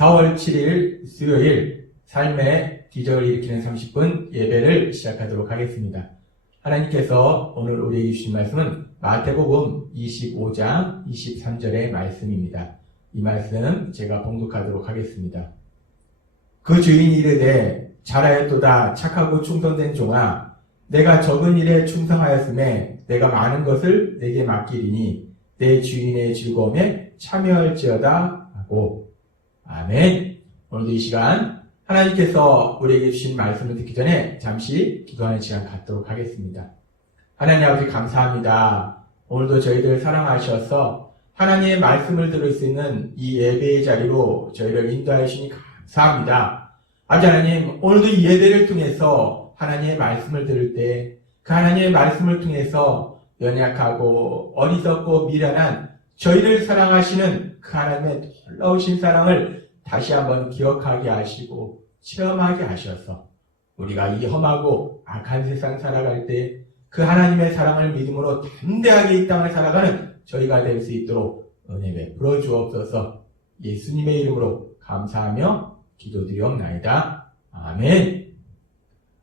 4월 7일 수요일 삶의 기적을 일으키는 30분 예배를 시작하도록 하겠습니다. 하나님께서 오늘 우리에게 주신 말씀은 마태복음 25장 23절의 말씀입니다. 이 말씀 제가 봉독하도록 하겠습니다. 그 주인이 이르되 잘하였도다 착하고 충성된 종아, 내가 적은 일에 충성하였음에 내가 많은 것을 내게 맡기리니 내 주인의 즐거움에 참여할지어다 하고. 아멘. 오늘도 이 시간 하나님께서 우리에게 주신 말씀을 듣기 전에 잠시 기도하는 시간 갖도록 하겠습니다. 하나님 아버지 감사합니다. 오늘도 저희들 사랑하셔서 하나님의 말씀을 들을 수 있는 이 예배의 자리로 저희를 인도하여 주시니 감사합니다. 아버지 하나님, 오늘도 이 예배를 통해서 하나님의 말씀을 들을 때 그 하나님의 말씀을 통해서 연약하고 어리석고 미련한 저희를 사랑하시는 그 하나님의 놀라우신 사랑을 다시 한번 기억하게 하시고 체험하게 하셔서 우리가 이 험하고 악한 세상 살아갈 때 그 하나님의 사랑을 믿음으로 담대하게 이 땅을 살아가는 저희가 될 수 있도록 은혜 베풀어 주옵소서. 예수님의 이름으로 감사하며 기도드리옵나이다. 아멘.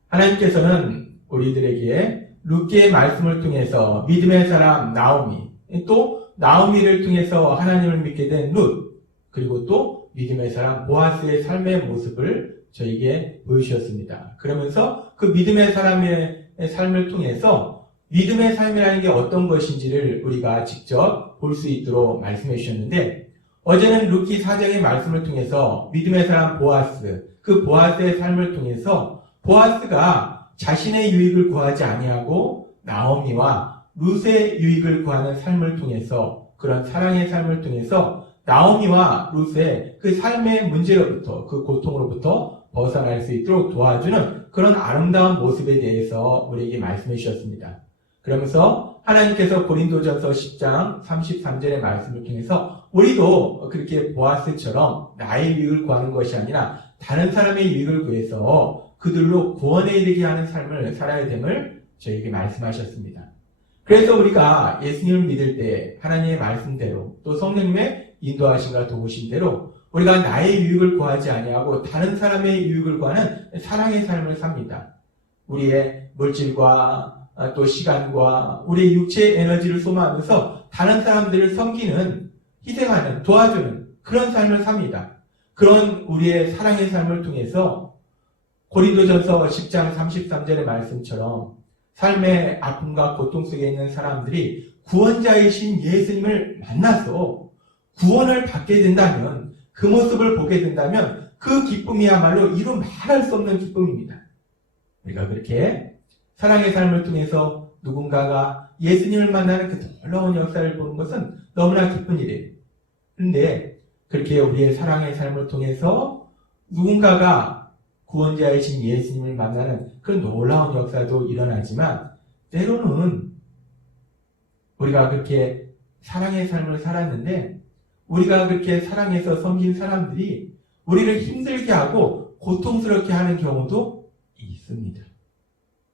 하나님께서는 우리들에게 룻기의 말씀을 통해서 믿음의 사람 나오미, 또 나오미를 통해서 하나님을 믿게 된 룻, 그리고 또 믿음의 사람 보아스의 삶의 모습을 저에게 보여주셨습니다. 그러면서 그 믿음의 사람의 삶을 통해서 믿음의 삶이라는 게 어떤 것인지를 우리가 직접 볼 수 있도록 말씀해 주셨는데, 어제는 룻기 4장의 말씀을 통해서 믿음의 사람 보아스, 그 보아스의 삶을 통해서 보아스가 자신의 유익을 구하지 아니하고 나오미와 룻의 유익을 구하는 삶을 통해서, 그런 사랑의 삶을 통해서 나오미와 룻의 그 삶의 문제로부터, 그 고통으로부터 벗어날 수 있도록 도와주는 그런 아름다운 모습에 대해서 우리에게 말씀해 주셨습니다. 그러면서 하나님께서 고린도전서 10장 33절의 말씀을 통해서 우리도 그렇게 보아스처럼 나의 유익을 구하는 것이 아니라 다른 사람의 유익을 구해서 그들로 구원에 이르게 하는 삶을 살아야 됨을 저에게 말씀하셨습니다. 그래서 우리가 예수님을 믿을 때 하나님의 말씀대로 또 성령님의 인도하심과 도우심대로 우리가 나의 유익을 구하지 아니하고 다른 사람의 유익을 구하는 사랑의 삶을 삽니다. 우리의 물질과 또 시간과 우리의 육체의 에너지를 소모하면서 다른 사람들을 섬기는, 희생하는, 도와주는 그런 삶을 삽니다. 그런 우리의 사랑의 삶을 통해서 고린도전서 10장 33절의 말씀처럼 삶의 아픔과 고통 속에 있는 사람들이 구원자이신 예수님을 만나서 구원을 받게 된다면, 그 모습을 보게 된다면 그 기쁨이야말로 이루 말할 수 없는 기쁨입니다. 우리가 그렇게 사랑의 삶을 통해서 누군가가 예수님을 만나는 그 놀라운 역사를 보는 것은 너무나 기쁜 일이에요. 그런데 그렇게 우리의 사랑의 삶을 통해서 누군가가 구원자이신 예수님을 만나는 그런 놀라운 역사도 일어나지만, 때로는 우리가 그렇게 사랑의 삶을 살았는데 우리가 그렇게 사랑해서 섬긴 사람들이 우리를 힘들게 하고 고통스럽게 하는 경우도 있습니다.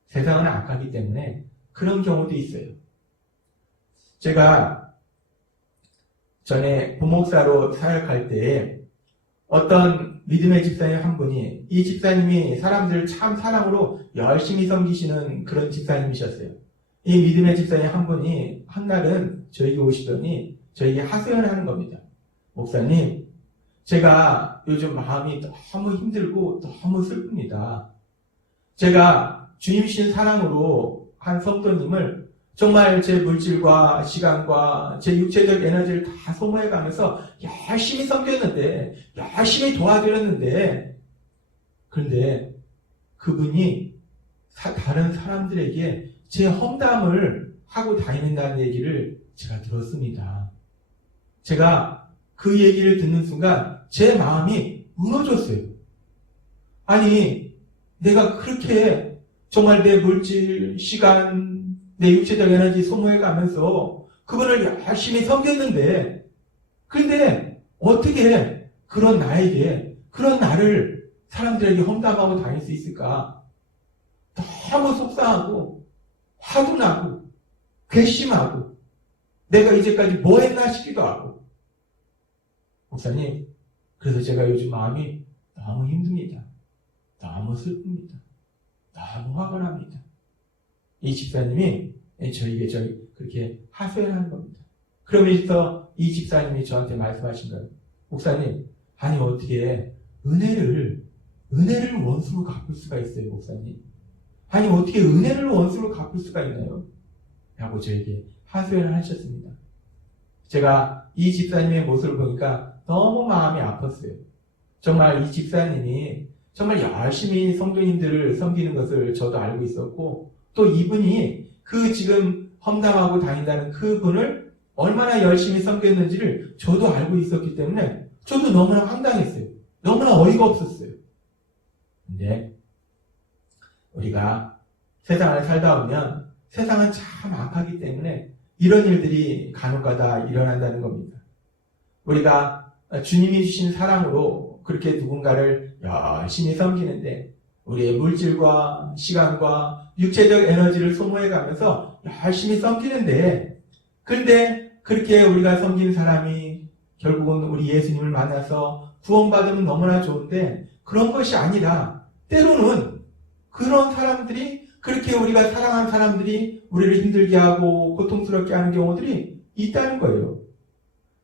세상은 악하기 때문에 그런 경우도 있어요. 제가 전에 부목사로 사역할 때에 어떤 믿음의 집사님 한 분이, 이 집사님이 사람들을 참 사랑으로 열심히 섬기시는 그런 집사님이셨어요. 이 믿음의 집사님 한 분이 한날은 저에게 오시더니 저에게 하소연을 하는 겁니다. 목사님, 제가 요즘 마음이 너무 힘들고 너무 슬픕니다. 제가 주님신 사랑으로 한 성도님을 정말 제 물질과 시간과 제 육체적 에너지를 다 소모해가면서 열심히 섬겼는데, 열심히 도와드렸는데, 그런데 그분이 다른 사람들에게 제 험담을 하고 다닌다는 얘기를 제가 들었습니다. 제가 그 얘기를 듣는 순간 제 마음이 무너졌어요. 아니, 내가 그렇게 정말 내 물질, 시간, 내 육체적 에너지 소모해가면서 그분을 열심히 섬겼는데, 그런데 어떻게 그런 나에게, 그런 나를 사람들에게 험담하고 다닐 수 있을까? 너무 속상하고 화도 나고 괘씸하고 내가 이제까지 뭐 했나 싶기도 하고. 목사님, 그래서 제가 요즘 마음이 너무 힘듭니다. 너무 슬픕니다. 너무 화가 납니다. 이 집사님이 저에게 그렇게 하소연을 하는 겁니다. 그러면서 이 집사님이 저한테 말씀하신 거예요. 목사님, 아니 어떻게 은혜를 원수로 갚을 수가 있어요, 목사님? 아니 어떻게 은혜를 원수로 갚을 수가 있나요? 라고 저에게 하소연을 하셨습니다. 제가 이 집사님의 모습을 보니까 너무 마음이 아팠어요. 정말 이 집사님이 정말 열심히 성도님들을 섬기는 것을 저도 알고 있었고, 또 이분이 그 지금 험담하고 다닌다는 그분을 얼마나 열심히 섬겼는지를 저도 알고 있었기 때문에 저도 너무나 황당했어요. 너무나 어이가 없었어요. 근데 우리가 세상을 살다 보면 세상은 참 악하기 때문에 이런 일들이 간혹가다 일어난다는 겁니다. 우리가 주님이 주신 사랑으로 그렇게 누군가를 열심히 섬기는데 우리의 물질과 시간과 육체적 에너지를 소모해가면서 열심히 섬기는데, 그런데 그렇게 우리가 섬긴 사람이 결국은 우리 예수님을 만나서 구원받으면 너무나 좋은데, 그런 것이 아니라 때로는 그런 사람들이, 그렇게 우리가 사랑한 사람들이 우리를 힘들게 하고 고통스럽게 하는 경우들이 있다는 거예요.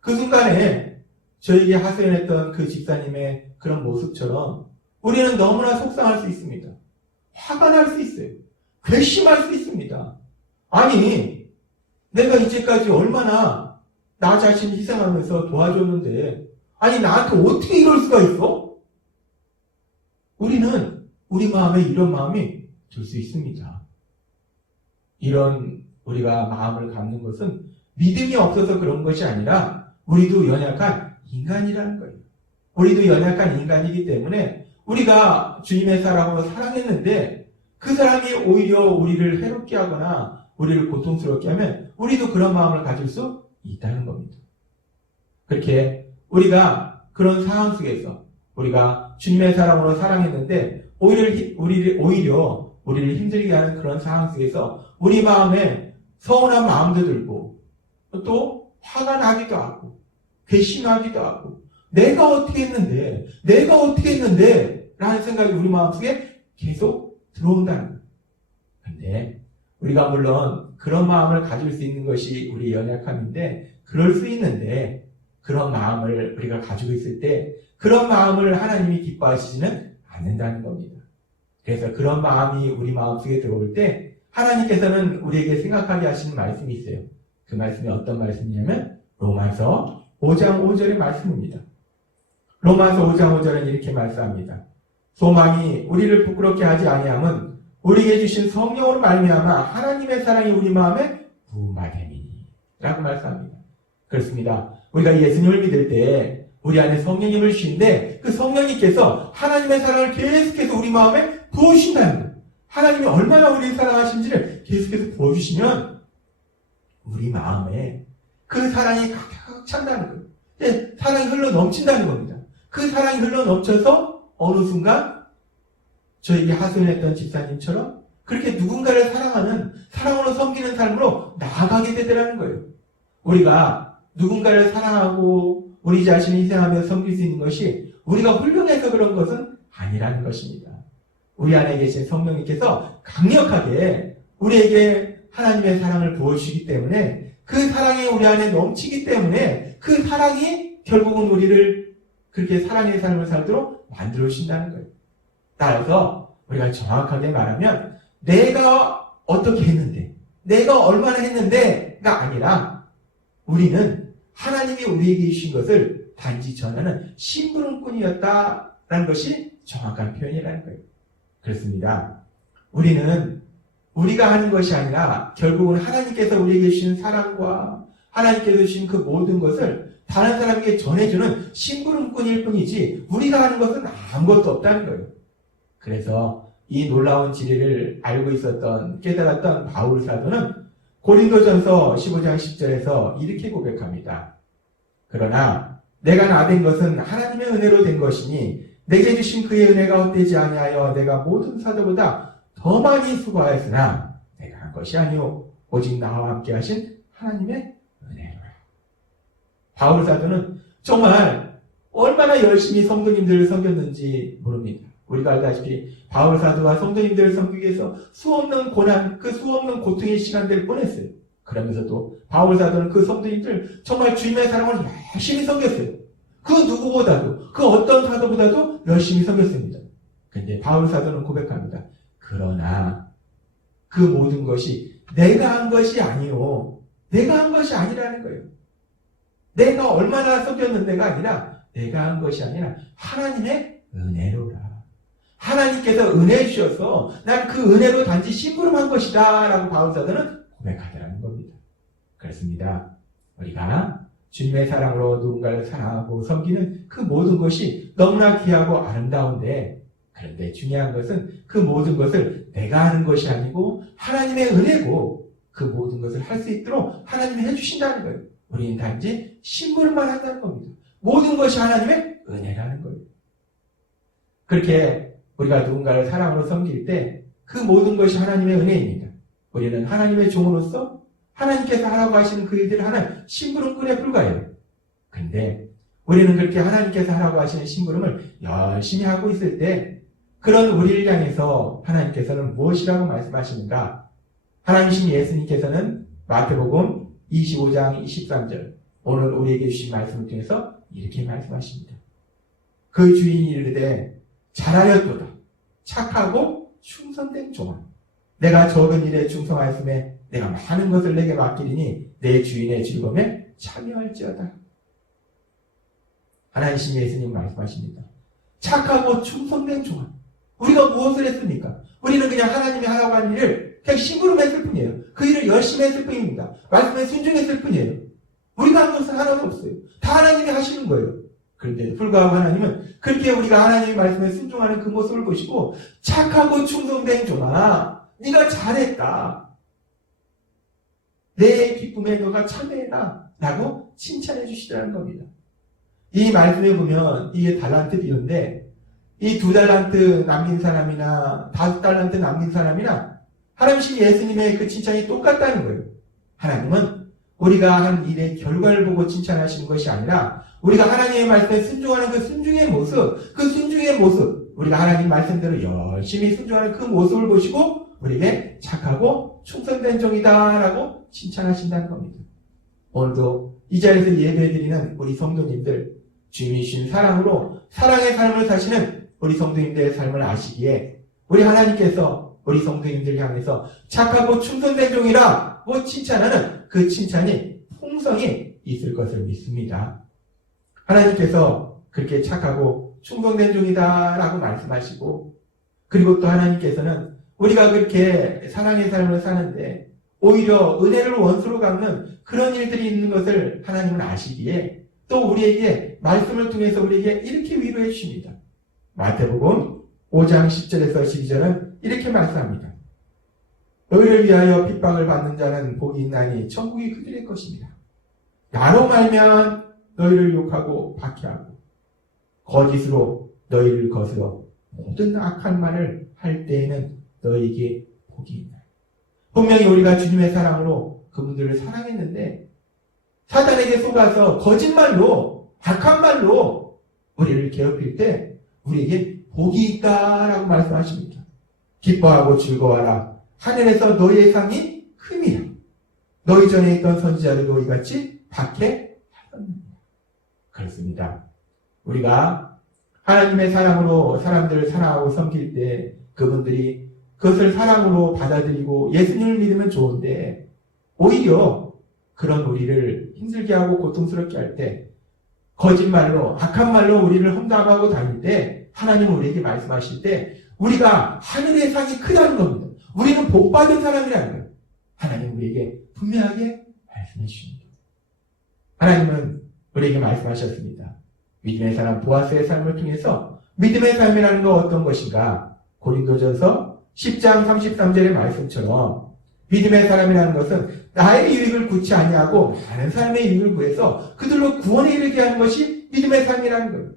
그 순간에 저에게 하소연했던 그 집사님의 그런 모습처럼 우리는 너무나 속상할 수 있습니다. 화가 날 수 있어요. 괘씸할 수 있습니다. 아니, 내가 이제까지 얼마나 나 자신 희생하면서 도와줬는데, 아니 나한테 어떻게 이럴 수가 있어? 우리는 우리 마음에 이런 마음이 들 수 있습니다. 이런 우리가 마음을 갖는 것은 믿음이 없어서 그런 것이 아니라 우리도 연약한 인간이라는 거예요. 우리도 연약한 인간이기 때문에 우리가 주님의 사랑으로 사랑했는데 그 사람이 오히려 우리를 해롭게 하거나 우리를 고통스럽게 하면 우리도 그런 마음을 가질 수 있다는 겁니다. 그렇게 우리가 그런 상황 속에서 우리가 주님의 사랑으로 사랑했는데 오히려 우리를 힘들게 하는 그런 상황 속에서 우리 마음에 서운한 마음도 들고 또 화가 나기도 하고 괘씸하기도 하고 내가 어떻게 했는데 라는 생각이 우리 마음속에 계속 들어온다는 거예요. 근데 우리가 물론 그런 마음을 가질 수 있는 것이 우리 연약함인데, 그럴 수 있는데 그런 마음을 우리가 가지고 있을 때 그런 마음을 하나님이 기뻐하시지는 않는다는 겁니다. 그래서 그런 마음이 우리 마음속에 들어올 때 하나님께서는 우리에게 생각하게 하시는 말씀이 있어요. 그 말씀이 어떤 말씀이냐면 로마서 5장 5절의 말씀입니다. 로마서 5장 5절은 이렇게 말씀합니다. 소망이 우리를 부끄럽게 하지 아니함은 우리에게 주신 성령으로 말미암아 하나님의 사랑이 우리 마음에 부음하되니 라고 말씀합니다. 그렇습니다. 우리가 예수님을 믿을 때 우리 안에 성령님을 주시는데 그 성령님께서 하나님의 사랑을 계속해서 우리 마음에 부어주신다는 거예요. 하나님이 얼마나 우리를 사랑하신지를 계속해서 부어주시면 우리 마음에 그 사랑이 가득 찬다는 거예요. 네, 사랑이 흘러 넘친다는 겁니다. 그 사랑이 흘러 넘쳐서 어느 순간 저에게 하소연했던 집사님처럼 그렇게 누군가를 사랑하는, 사랑으로 섬기는 삶으로 나아가게 되더라는 거예요. 우리가 누군가를 사랑하고 우리 자신을 희생하며 섬길 수 있는 것이 우리가 훌륭해서 그런 것은 아니라는 것입니다. 우리 안에 계신 성령님께서 강력하게 우리에게 하나님의 사랑을 부어주시기 때문에 그 사랑이 우리 안에 넘치기 때문에 그 사랑이 결국은 우리를 그렇게 사랑의 삶을 살도록 만들어 주신다는 거예요. 따라서 우리가 정확하게 말하면 내가 어떻게 했는데, 내가 얼마나 했는데가 아니라 우리는 하나님이 우리에게 주신 것을 단지 전하는 심부름꾼이었다라는 것이 정확한 표현이라는 거예요. 그렇습니다. 우리는 우리가 하는 것이 아니라 결국은 하나님께서 우리에게 주신 사랑과 하나님께서 주신 그 모든 것을 다른 사람에게 전해주는 심부름꾼일 뿐이지 우리가 하는 것은 아무것도 없다는 거예요. 그래서 이 놀라운 진리를 알고 있었던, 깨달았던 바울 사도는 고린도전서 15장 10절에서 이렇게 고백합니다. 그러나 내가 나된 것은 하나님의 은혜로 된 것이니 내게 주신 그의 은혜가 헛되지 아니하여 내가 모든 사도보다 더 많이 수고하였으나 내가 한 것이 아니오 오직 나와 함께 하신 하나님의 은혜로라. 바울 사도는 정말 얼마나 열심히 성도님들을 섬겼는지 모릅니다. 우리가 알다시피 바울 사도가 성도님들을 섬기기 위해서 수없는 고난, 그 수없는 고통의 시간들을 보냈어요. 그러면서도 바울 사도는 그 성도님들 정말 주님의 사랑을 열심히 섬겼어요. 그 누구보다도, 그 어떤 사도보다도 열심히 섬겼습니다. 근데 바울 사도는 고백합니다. 그러나 그 모든 것이 내가 한 것이 아니요. 내가 한 것이 아니라는 거예요. 내가 얼마나 섬겼는데가 아니라 내가 한 것이 아니라 하나님의 은혜로라. 하나님께서 은혜 주셔서 난 그 은혜로 단지 심부름한 것이다 라고 바울 사도는 고백하더라는 겁니다. 그렇습니다. 우리가 주님의 사랑으로 누군가를 사랑하고 섬기는 그 모든 것이 너무나 귀하고 아름다운데, 그런데 중요한 것은 그 모든 것을 내가 하는 것이 아니고 하나님의 은혜고, 그 모든 것을 할 수 있도록 하나님이 해주신다는 거예요. 우리는 단지 심부름만 한다는 겁니다. 모든 것이 하나님의 은혜라는 거예요. 그렇게 우리가 누군가를 사랑으로 섬길 때 그 모든 것이 하나님의 은혜입니다. 우리는 하나님의 종으로서 하나님께서 하라고 하시는 그 일들을 하는 심부름꾼에 불과해요. 근데 우리는 그렇게 하나님께서 하라고 하시는 심부름을 열심히 하고 있을 때 그런 우리를 향해서 하나님께서는 무엇이라고 말씀하시는가? 하나님이신 예수님께서는 마태복음 25장 23절, 오늘 우리에게 주신 말씀을 통해서 이렇게 말씀하십니다. 그 주인이 이르되 잘하였도다. 착하고 충성된 종아. 내가 적은 일에 충성하였음에 내가 많은 것을 내게 맡기리니 내 주인의 즐거움에 참여할지어다. 하나님이신 예수님 말씀하십니다. 착하고 충성된 종아. 우리가 무엇을 했습니까? 우리는 그냥 하나님이 하라고 하는 일을 그냥 심부름했을 뿐이에요. 그 일을 열심히 했을 뿐입니다. 말씀에 순종했을 뿐이에요. 우리가 한 것은 하나도 없어요. 다 하나님이 하시는 거예요. 그런데 불구하고 하나님은 그렇게 우리가 하나님의 말씀에 순종하는 그 모습을 보시고 착하고 충성된 종아, 네가 잘했다. 내 기쁨에 너가 참여해라 라고 칭찬해 주시라는 겁니다. 이 말씀에 보면 이게 달란트 비유인데, 이 2달란트 남긴 사람이나 5달란트 남긴 사람이나 하나님이신 예수님의 그 칭찬이 똑같다는 거예요. 하나님은 우리가 한 일의 결과를 보고 칭찬하시는 것이 아니라 우리가 하나님의 말씀에 순종하는 그 순종의 모습, 그 순종의 모습, 우리가 하나님 말씀대로 열심히 순종하는 그 모습을 보시고 우리에게 착하고 충성된 종이다 라고 칭찬하신다는 겁니다. 오늘도 이 자리에서 예배드리는 우리 성도님들, 주님이신 사랑으로 사랑의 삶을 사시는 우리 성도님들의 삶을 아시기에 우리 하나님께서 우리 성도님들 향해서 착하고 충성된 종이라고 칭찬하는 그 칭찬이 풍성히 있을 것을 믿습니다. 하나님께서 그렇게 착하고 충성된 종이다 라고 말씀하시고, 그리고 또 하나님께서는 우리가 그렇게 사랑의 삶을 사는데 오히려 은혜를 원수로 갚는 그런 일들이 있는 것을 하나님은 아시기에 또 우리에게 말씀을 통해서 우리에게 이렇게 위로해 주십니다. 마태복음 5장 10절에서 12절은 이렇게 말씀합니다. 너희를 위하여 핍박을 받는 자는 복이 있나니 천국이 그들의 것입니다. 나로 말면 너희를 욕하고 박해하고 거짓으로 너희를 거스러 모든 악한 말을 할 때에는 너희에게 복이 있나니. 분명히 우리가 주님의 사랑으로 그분들을 사랑했는데 사단에게 속아서 거짓말로 악한 말로 우리를 괴롭힐 때 우리에게 복이 있다라고 말씀하십니다. 기뻐하고 즐거워하라. 하늘에서 너희의 상이 큼이라. 너희 전에 있던 선지자들도 이같이 박해하였느니라. 그렇습니다. 우리가 하나님의 사랑으로 사람들을 사랑하고 섬길 때 그분들이 그것을 사랑으로 받아들이고 예수님을 믿으면 좋은데 오히려 그런 우리를 힘들게 하고 고통스럽게 할 때 거짓말로 악한 말로 우리를 험담하고 다닐 때 하나님은 우리에게 말씀하실 때 우리가 하늘의 상이 크다는 겁니다. 우리는 복받은 사람이라는 거예요. 하나님은 우리에게 분명하게 말씀해 주십니다. 하나님은 우리에게 말씀하셨습니다. 믿음의 사람 보아스의 삶을 통해서 믿음의 삶이라는 건 어떤 것인가? 고린도전서 10장 33절의 말씀처럼 믿음의 사람이라는 것은 나의 유익을 구치 아니하고 많은 사람의 유익을 구해서 그들로 구원에 이르게 하는 것이 믿음의 삶이라는 거예요.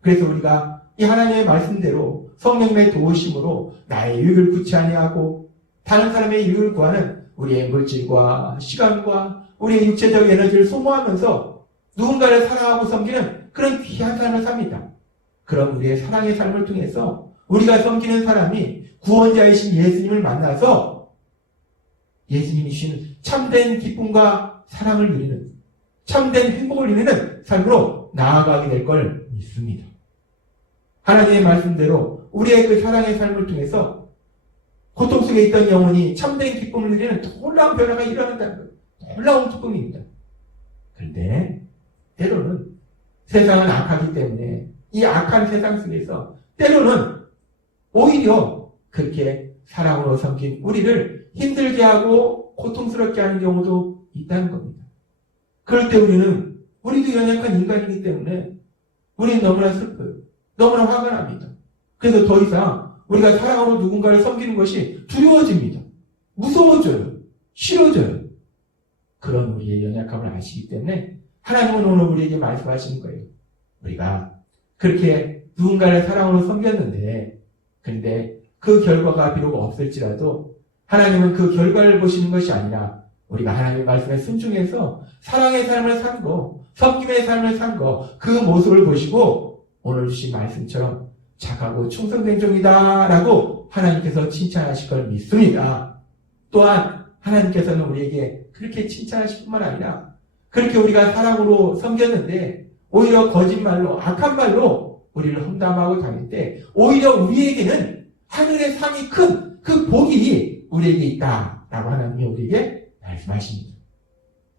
그래서 우리가 이 하나님의 말씀대로 성령의 도우심으로 나의 유익을 구치 아니하고 다른 사람의 유익을 구하는 우리의 물질과 시간과 우리의 육체적 에너지를 소모하면서 누군가를 사랑하고 섬기는 그런 귀한 삶을 삽니다. 그럼 우리의 사랑의 삶을 통해서 우리가 섬기는 사람이 구원자이신 예수님을 만나서 예수님이 주시는 참된 기쁨과 사랑을 누리는, 참된 행복을 누리는 삶으로 나아가게 될 걸 믿습니다. 하나님의 말씀대로 우리의 그 사랑의 삶을 통해서 고통 속에 있던 영혼이 참된 기쁨을 누리는 놀라운 변화가 일어난다는 거예요. 놀라운 기쁨입니다. 그런데 때로는 세상은 악하기 때문에 이 악한 세상 속에서 때로는 오히려 그렇게 사랑으로 섬긴 우리를 힘들게 하고 고통스럽게 하는 경우도 있다는 겁니다. 그럴 때 우리도 연약한 인간이기 때문에 우리는 너무나 슬퍼요. 너무나 화가 납니다. 그래서 더 이상 우리가 사랑으로 누군가를 섬기는 것이 두려워집니다. 무서워져요. 싫어져요. 그런 우리의 연약함을 아시기 때문에 하나님은 오늘 우리에게 말씀하시는 거예요. 우리가 그렇게 누군가를 사랑으로 섬겼는데, 근데 그 결과가 비록 없을지라도 하나님은 그 결과를 보시는 것이 아니라 우리가 하나님의 말씀에 순종해서 사랑의 삶을 산 거, 섬김의 삶을 산 거, 그 모습을 보시고 오늘 주신 말씀처럼 착하고 충성된 종이다 라고 하나님께서 칭찬하실 걸 믿습니다. 또한 하나님께서는 우리에게 그렇게 칭찬하실 뿐만 아니라 그렇게 우리가 사랑으로 섬겼는데 오히려 거짓말로 악한 말로 우리를 험담하고 다닐 때 오히려 우리에게는 하늘의 상이 큰 그 복이 우리에게 있다라고 하나님이 우리에게 말씀하십니다.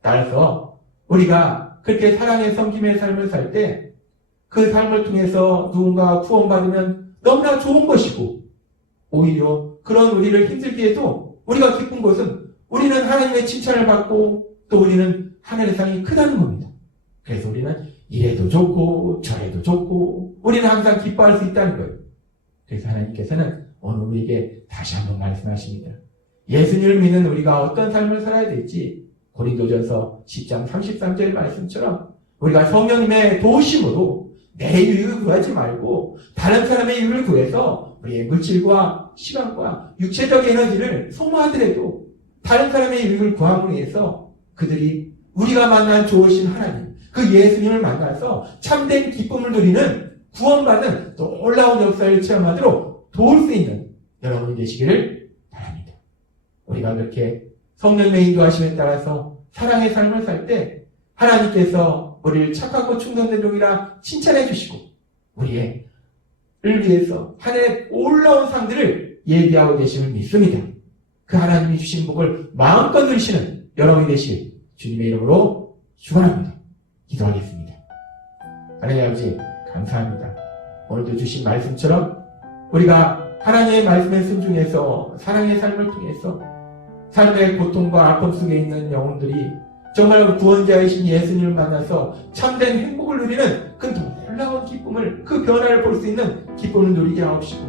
따라서 우리가 그렇게 사랑의 섬김의 삶을 살 때 그 삶을 통해서 누군가 구원받으면 너무나 좋은 것이고 오히려 그런 우리를 힘들게 해도 우리가 기쁜 것은 우리는 하나님의 칭찬을 받고 또 우리는 하늘의 상이 크다는 겁니다. 그래서 우리는 이래도 좋고 저래도 좋고 우리는 항상 기뻐할 수 있다는 거예요. 그래서 하나님께서는 오늘 우리에게 다시 한번 말씀하십니다. 예수님을 믿는 우리가 어떤 삶을 살아야 될지 고린도전서 10장 33절 말씀처럼 우리가 성령님의 도우심으로 내 유익을 구하지 말고 다른 사람의 유익을 구해서 우리의 물질과 시간과 육체적 에너지를 소모하더라도 다른 사람의 유익을 구함으로 해서 그들이 우리가 만난 좋으신 하나님, 그 예수님을 만나서 참된 기쁨을 누리는 구원받는 놀라운 역사를 체험하도록 도울 수 있는 여러분이 되시기를 바랍니다. 우리가 그렇게 성령의 인도하심에 따라서 사랑의 삶을 살 때 하나님께서 우리를 착하고 충성된 종이라 칭찬해 주시고 우리를 위해서 하늘의 올라온 상들을 예비하고 계심을 믿습니다. 그 하나님이 주신 복을 마음껏 누리시는 여러분이 되실 주님의 이름으로 축원합니다. 기도하겠습니다. 하나님 아버지 감사합니다. 오늘도 주신 말씀처럼 우리가 하나님의 말씀에 순종해서 사랑의 삶을 통해서 삶의 고통과 아픔 속에 있는 영혼들이 정말 구원자이신 예수님을 만나서 참된 행복을 누리는 그 놀라운 기쁨을, 그 변화를 볼 수 있는 기쁨을 누리게 하옵시고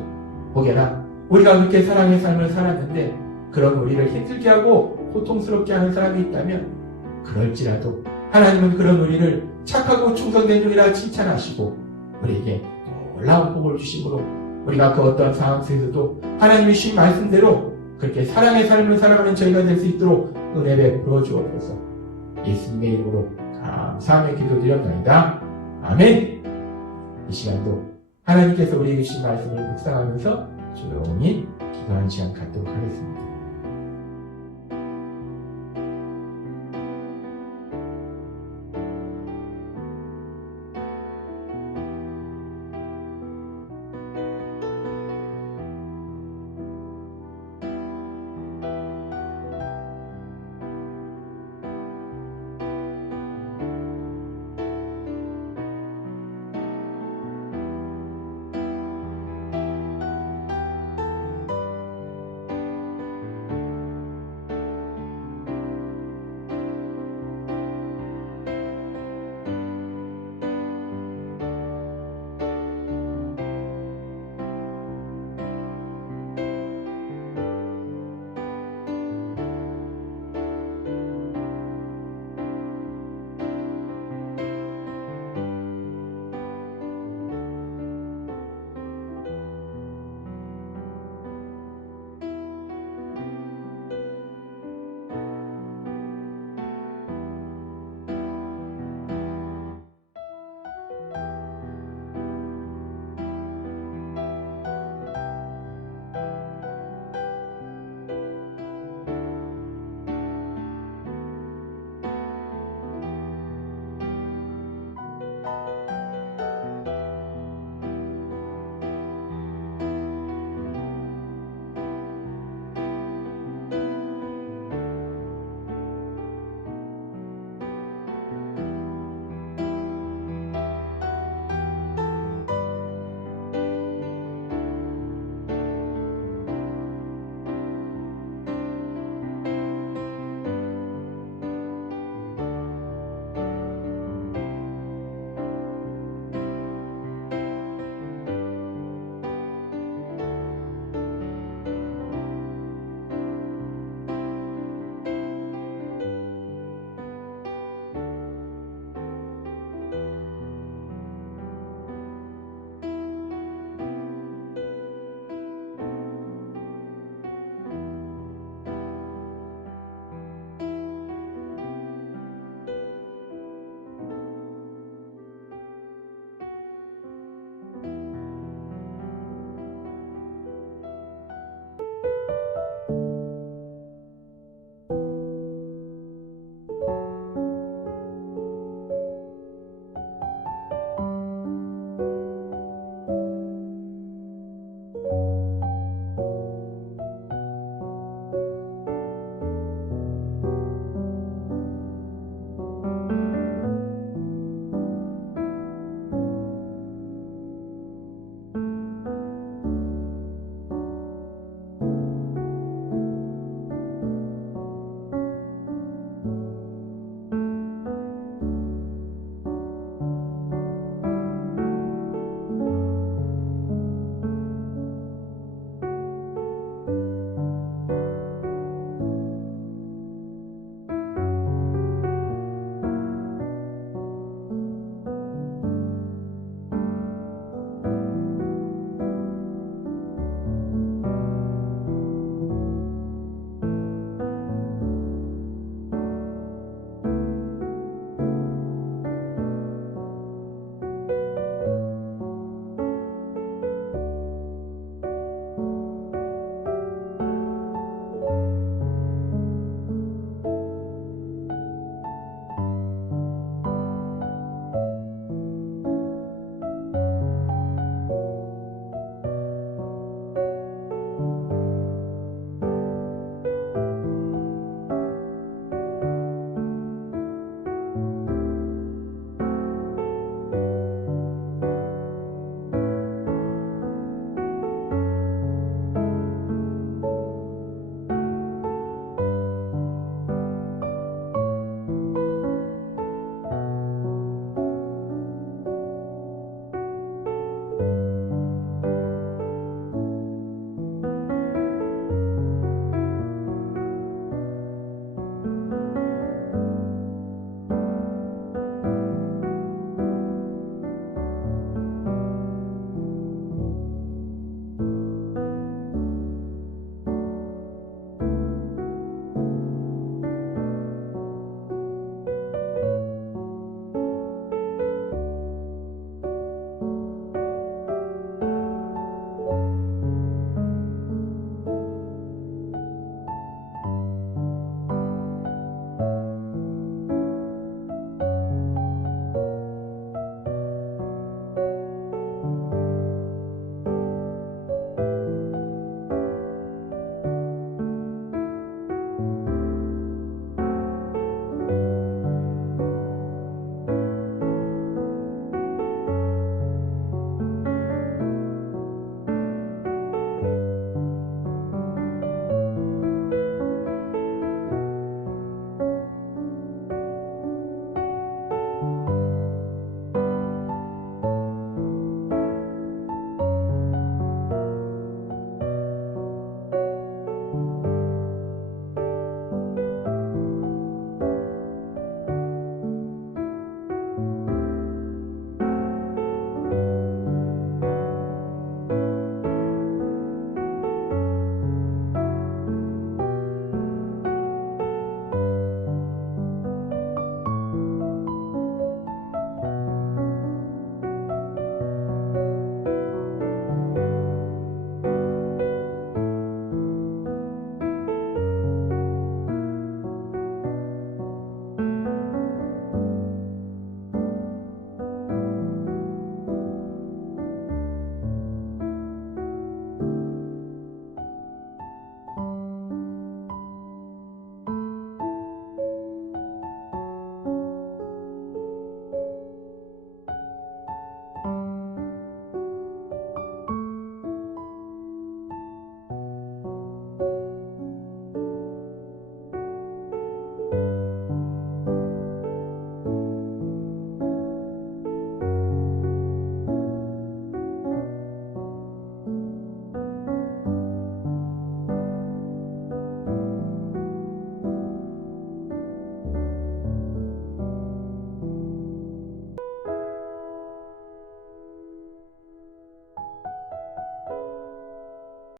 혹여나 우리가 그렇게 사랑의 삶을 살았는데 그런 우리를 힘들게 하고 고통스럽게 하는 사람이 있다면 그럴지라도 하나님은 그런 우리를 착하고 충성된 종이라 칭찬하시고 우리에게 놀라운 복을 주심으로 우리가 그 어떤 상황 속에서도 하나님이 주신 말씀대로 그렇게 사랑의 삶을 살아가는 저희가 될 수 있도록 은혜 베풀어 주옵소서. 예수님의 이름으로 감사하며 기도드렸나이다. 아멘. 이 시간도 하나님께서 우리에게 주신 말씀을 묵상하면서 조용히 기도하는 시간 갖도록 하겠습니다.